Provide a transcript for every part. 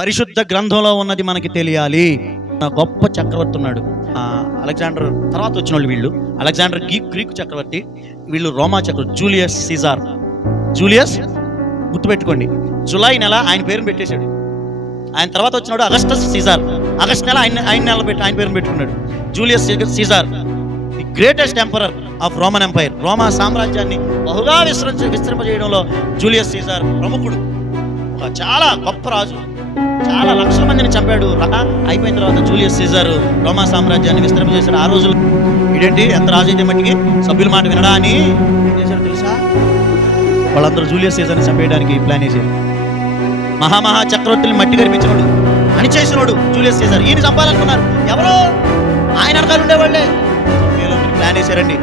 పరిశుద్ధ గ్రంథంలో ఉన్నది మనకి తెలియాలి. గొప్ప చక్రవర్తి ఉన్నాడు, అలెగ్జాండర్ తర్వాత వచ్చిన వాళ్ళు వీళ్ళు. అలెగ్జాండర్ గ్రీకు చక్రవర్తి, వీళ్ళు రోమా చక్రవర్తి. Julius Caesar. జూలియస్ గుర్తుపెట్టుకోండి, జూలై నెల ఆయన పేరుని పెట్టేశాడు. ఆయన తర్వాత వచ్చినాడు అగస్టస్ సీజర్. ఆగస్ట్ నెల ఆయన పేరుని పెట్టుకున్నాడు. Julius Caesar the greatest emperor of Roman empire. రోమా సామ్రాజ్యాన్ని బహుగా విస్తరింపజేయడంలో జూలియస్ సీజర్ ప్రముఖుడు. చాలా గొప్ప రాజు, చాలా లక్షల మందిని చంపాడు. అయిపోయిన తర్వాత జూలియస్ సీజర్ రోమా సామ్రాజ్యాన్ని విస్తరింపజేశాడు. ఆ రోజులు ఇదేంటి ఎంత రాజు అయితే మట్టికి సభ్యుల మాట వినడా అని ఏం చేశాడు తెలుసా? వాళ్ళందరూ జూలియస్ సీజర్ని చంపేయడానికి ప్లాన్ వేసారు. మహా చక్రవర్తుల్ని మట్టి కనిపించినోడు, అణిచేసినోడు జూలియస్ సీజర్. ఈయన చంపాలనుకున్నారు ఎవరో, ఆయన వెనకాల ఉండేవాళ్ళే. ప్లాన్ వేశారండి.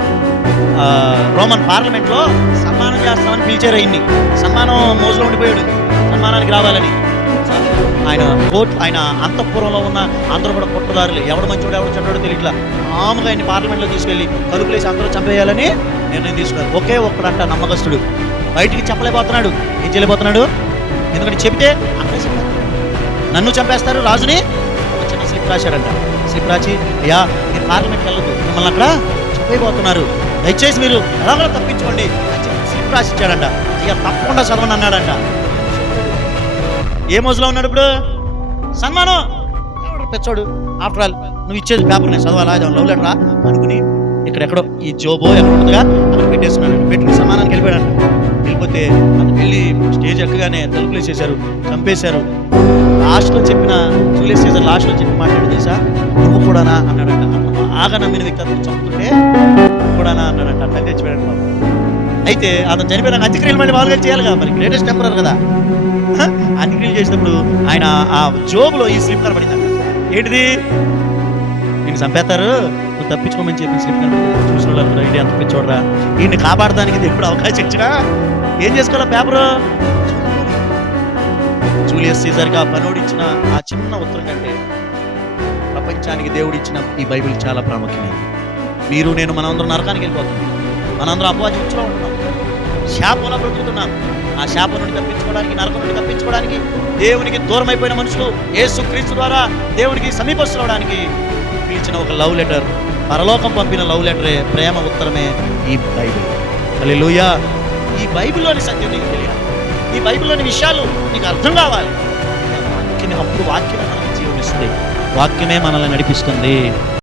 రోమన్ పార్లమెంట్లో సన్మానం చేస్తామని పిలిచారు. ఆయన్ని సన్మానం మోజులో ఉండిపోయాడు, సన్మానానికి రావాలని. ఆయన అంతఃపురంలో ఉన్న అందరూ కూడా పుట్టదారులు, ఎవడు మంచోడు ఎవడు చెడ్డోడు తెలియట్లా. మామూలుగా ఆయన్ని పార్లమెంట్లో తీసుకెళ్ళి కలుపులేసి అందరూ చంపేయాలని నిర్ణయం తీసుకున్నారు. ఒకే ఒక్కడంట నమ్మకస్తుడు, బయటికి చెప్పలేకపోతున్నాడు. ఏం చేయలేకపోతున్నాడు? ఎందుకంటే చెబితే అక్కడే చెప్పారు, నన్ను చంపేస్తారు రాజుని. ఒక చిన్న స్లిప్ రాశాడంట. స్లిప్ రాసి, అయ్యా మీరు పార్లమెంట్కి వెళ్ళదు, మిమ్మల్ని అక్కడ చంపైపోతున్నారు, దయచేసి మీరు ఎలాగో తప్పించుకోండి అని చెప్పి స్లిప్ రాసి ఇచ్చాడంట. అయ్యా తప్పకుండా చదవని అన్నాడంట. ఏ మోజులో ఉన్నాడు ఇప్పుడు? సన్మానం పెచ్చోడు. ఆఫ్టర్ ఆల్ నువ్వు ఇచ్చేది పేపర్ నేను చదవాలా, లవ్ లెటరా అనుకుని ఇక్కడెక్కడో ఈ జోబో ఎక్కడ ఉంటుందిగా అక్కడ పెట్టేస్తున్నాడు. పెట్టుకుని సన్మానానికి వెళ్ళిపోయాడంట. వెళ్ళిపోతే అది వెళ్ళి స్టేజ్ ఎక్కగానే తలుపులు వేసేశారు, చంపేశారు. లాస్ట్లో చెప్పిన జూలియస్ సీజర్ లాస్ట్లో చెప్పి మాట్లాడు తెలుసా? నువ్వు కూడానా అన్నాడంట. బాగా నమ్మిన వ్యక్తి అతను చంపుతుంటే నువ్వు కూడానా అన్నాడంట. అట్లా తెచ్చిపోయాడు. అయితే అతను చనిపోయిన అంత్యక్రియలు మళ్ళీ మామూలుగా చేయాలిగా, మరి గ్రేటెస్ట్ టెంపరర్ కదా. అంత్యక్రియలు చేసినప్పుడు ఆయన ఆ జోబులో ఈ స్లిప్ కనబడిందంట. ఏంటిది? ఈయన చంపేస్తారు, నువ్వు తప్పించుకోమని చెప్పిన స్లిప్ కనబడింది. చూసిన వాళ్ళు ఐడియా అంత పిచ్చోడరా, ఈయన్ని కాపాడడానికి ఎప్పుడు అవకాశం ఇచ్చినా ఏం చేసుకోవాలా? పేపరు జూలియస్ సీజర్గా పనోడిచ్చిన ఆ చిన్న ఉత్తరం కంటే ప్రపంచానికి దేవుడిచ్చిన ఈ బైబిల్ చాలా ప్రాముఖ్యమైనది. మీరు నేను మనందరం నరకానికి వెళ్ళిపోతున్నాం, మనందరం అపవాది ఉచ్చులో ఉంటున్నాం, శాపంలో బ్రతుకుతున్నాం. ఆ శాపం నుండి తప్పించుకోవడానికి, నరకం నుండి తప్పించుకోవడానికి, దేవునికి దూరం అయిపోయిన మనుషులు యేసుక్రీస్తు ద్వారా దేవునికి సమీపస్తులవడానికి పిలిచిన ఒక లవ్ లెటర్, పరలోకం పంపిన లవ్ లెటరే, ప్రేమ ఉత్తరమే ఈ బైబిల్. హల్లెలూయా. ఈ బైబిల్లోని సత్యం నీకు తెలియాలి, ఈ బైబిల్లోని విషయాలు నీకు అర్థం కావాలి. అప్పుడు వాక్యమే మనకి జీవనిస్తుంది, వాక్యమే మనల్ని నడిపిస్తుంది.